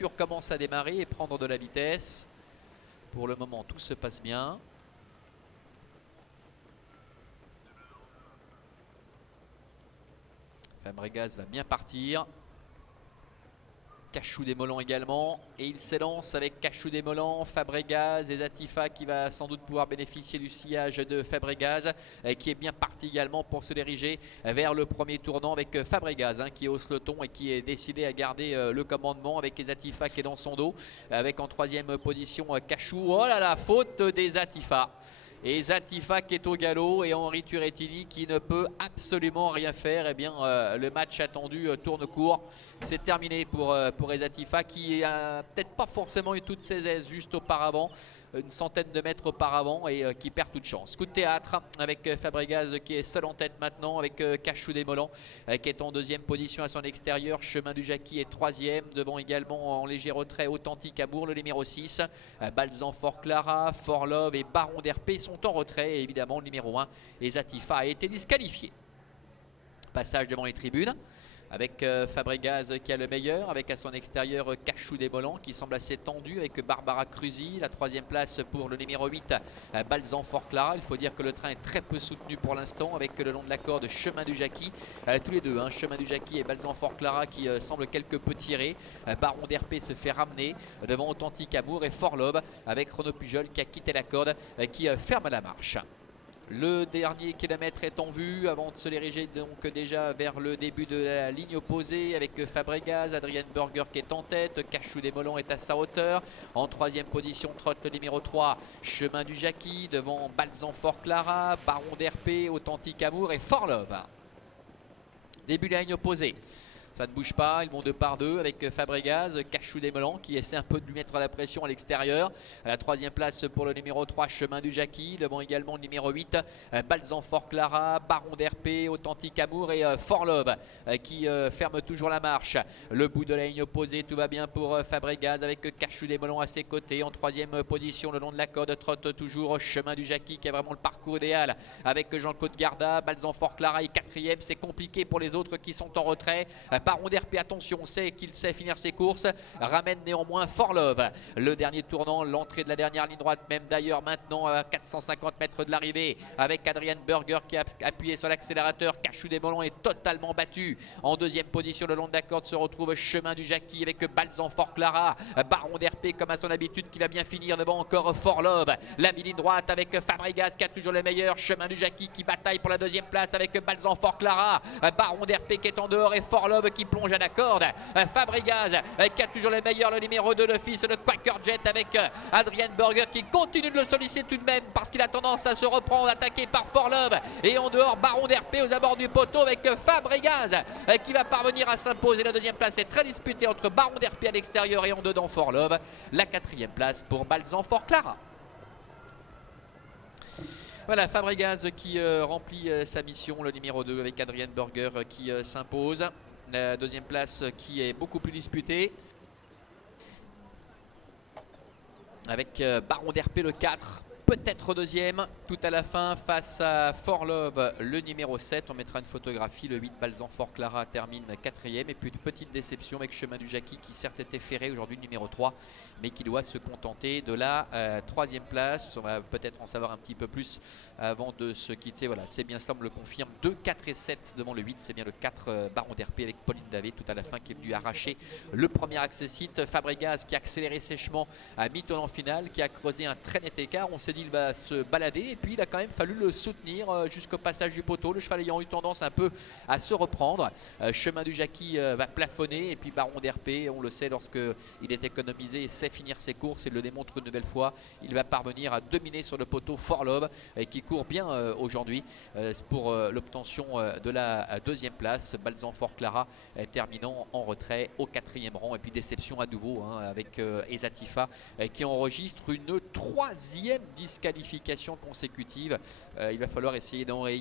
voiture commence à démarrer et prendre de la vitesse. Pour le moment, tout se passe bien. Fabregas va bien partir. Cachou Desmollans également, et il s'élance avec Cachou Desmollans, Fabregas et Zatifa qui va sans doute pouvoir bénéficier du sillage de Fabregas qui est bien parti également pour se diriger vers le premier tournant avec Fabregas qui hausse le ton et qui est décidé à garder le commandement avec Zatifa qui est dans son dos, avec en troisième position Cachou. Oh là là, faute des Zatifa. Et Zatifa qui est au galop et Henri Turrettini qui ne peut absolument rien faire. Eh bien, le match attendu tourne court. C'est terminé pour Zatifa qui a peut-être pas forcément eu toutes ses aises juste auparavant, une centaine de mètres auparavant, et qui perd toute chance. Coup de théâtre avec Fabregas qui est seul en tête maintenant, avec Cachou Desmollans qui est en deuxième position à son extérieur. Chemin du Jacqui est troisième, devant également en léger retrait Authentique Amour, le numéro 6. Balzan Fort Clara, Fort Love et Baron d'Herpé sont en retrait, et évidemment le numéro 1 et Zatifa a été disqualifié. Passage devant les tribunes avec Fabregas qui a le meilleur, avec à son extérieur Cachou Desmollans qui semble assez tendu, avec Barbara Cruzy. La troisième place pour le numéro 8 Balzan Fort Clara. Il faut dire que le train est très peu soutenu pour l'instant, avec le long de la corde Chemin du Jacqui, tous les deux, Chemin du Jacqui et Balzan Fort Clara qui semblent quelque peu tirés. Baron d'Herpé se fait ramener devant Authentique Amour et Fort Love avec Renaud Pujol qui a quitté la corde, qui ferme la marche. Le dernier kilomètre est en vue avant de se diriger donc déjà vers le début de la ligne opposée, avec Fabregas, Adrian Burger qui est en tête, Cachou Desmollans est à sa hauteur. En troisième position trotte le numéro 3, Chemin du Jacqui, devant Balzan Fort Clara, Baron d'Herpé, Authentique Amour et Fort Love. Début de la ligne opposée. Ça ne bouge pas, ils vont deux par deux avec Fabregas, Cachou Desmollans qui essaie un peu de lui mettre la pression à l'extérieur. À la troisième place pour le numéro 3, Chemin du Jacqui, devant également le numéro 8, Balzan Fort Clara, Baron d'Herpé, Authentique Amour et Fort Love qui ferme toujours la marche. Le bout de la ligne opposée, tout va bien pour Fabregas avec Cachou Desmollans à ses côtés. En troisième position, le long de la corde, trotte toujours Chemin du Jacqui qui a vraiment le parcours idéal avec Jean-Claude Garda. Balzan Fort Clara est quatrième, c'est compliqué pour les autres qui sont en retrait. Baron d'Herpé, attention, on sait qu'il sait finir ses courses, ramène néanmoins Fort Love. Le dernier tournant, l'entrée de la dernière ligne droite, même d'ailleurs maintenant à 450 mètres de l'arrivée, avec Adrian Burger qui a appuyé sur l'accélérateur. Cachou Desmollans est totalement battu. En deuxième position, le long de la corde se retrouve Chemin du Jacqui avec Balzan Fort Clara. Baron d'Herpé, comme à son habitude, qui va bien finir devant encore Fort Love. La ligne droite avec Fabregas qui a toujours le meilleur. Chemin du Jacqui qui bataille pour la deuxième place avec Balzan Fort Clara. Baron d'Herpé qui est en dehors et Fort Love qui plonge à la corde. Fabregas qui a toujours le meilleur, le numéro 2, le fils de Quaker Jet, avec Adrian Burger qui continue de le solliciter tout de même parce qu'il a tendance à se reprendre, attaqué par Fort Love. Et en dehors, Baron d'Herpé aux abords du poteau avec Fabregas qui va parvenir à s'imposer. La deuxième place est très disputée entre Baron d'Herpé à l'extérieur et en dedans Fort Love. La quatrième place pour Balzan Fort Clara. Voilà, Fabregas qui remplit sa mission, le numéro 2 avec Adrian Burger qui s'impose. La deuxième place qui est beaucoup plus disputée, avec Baron d'Herpé le 4, peut-être deuxième tout à la fin face à Fort Love, le numéro 7. On mettra une photographie. Le 8 Balzan Fort Clara termine quatrième, et puis une petite déception avec Chemin du Jacqui qui certes était ferré aujourd'hui, numéro 3, mais qui doit se contenter de la troisième place. On va peut-être en savoir un petit peu plus avant de se quitter. Voilà, c'est bien ça, on me le confirme. 2, 4 et 7 devant le 8, c'est bien le 4 Baron d'Herpé avec Pauline Davé tout à la fin qui est venu arracher le premier accessite. Fabregas qui a accéléré sèchement à mi-tournant final, qui a creusé un très net écart. On s'est dit il va se balader, et puis il a quand même fallu le soutenir jusqu'au passage du poteau, le cheval ayant eu tendance un peu à se reprendre. Chemin du Jacqui va plafonner, et puis Baron d'Herpé, on le sait, lorsqu'il est économisé et sait finir ses courses, il le démontre une nouvelle fois, il va parvenir à dominer sur le poteau Fort Love qui court bien aujourd'hui pour l'obtention de la deuxième place. Balzan Fort Clara terminant en retrait au quatrième rang, et puis déception à nouveau avec Zatifa qui enregistre une troisième disqualification consécutive. Il va falloir essayer d'enrayer